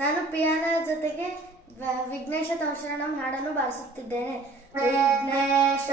ನಾನು ಪಿಯಾನ ಜೊತೆಗೆ ವಿಘ್ನೇಶ ತೋಷಣ ಹಾಡಲು ಹಾಡನ್ನು ಬಾರಿಸುತ್ತಿದ್ದೇನೆ Vighnesha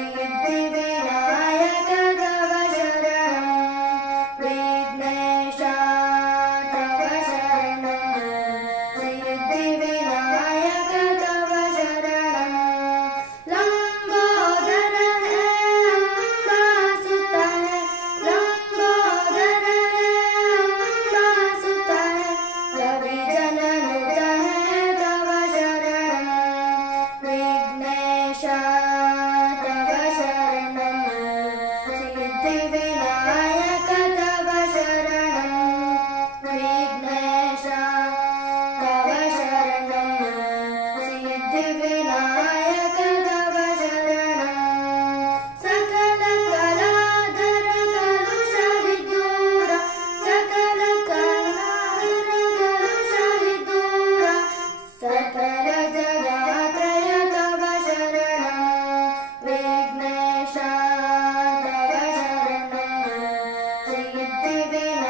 Thank you. baby baby.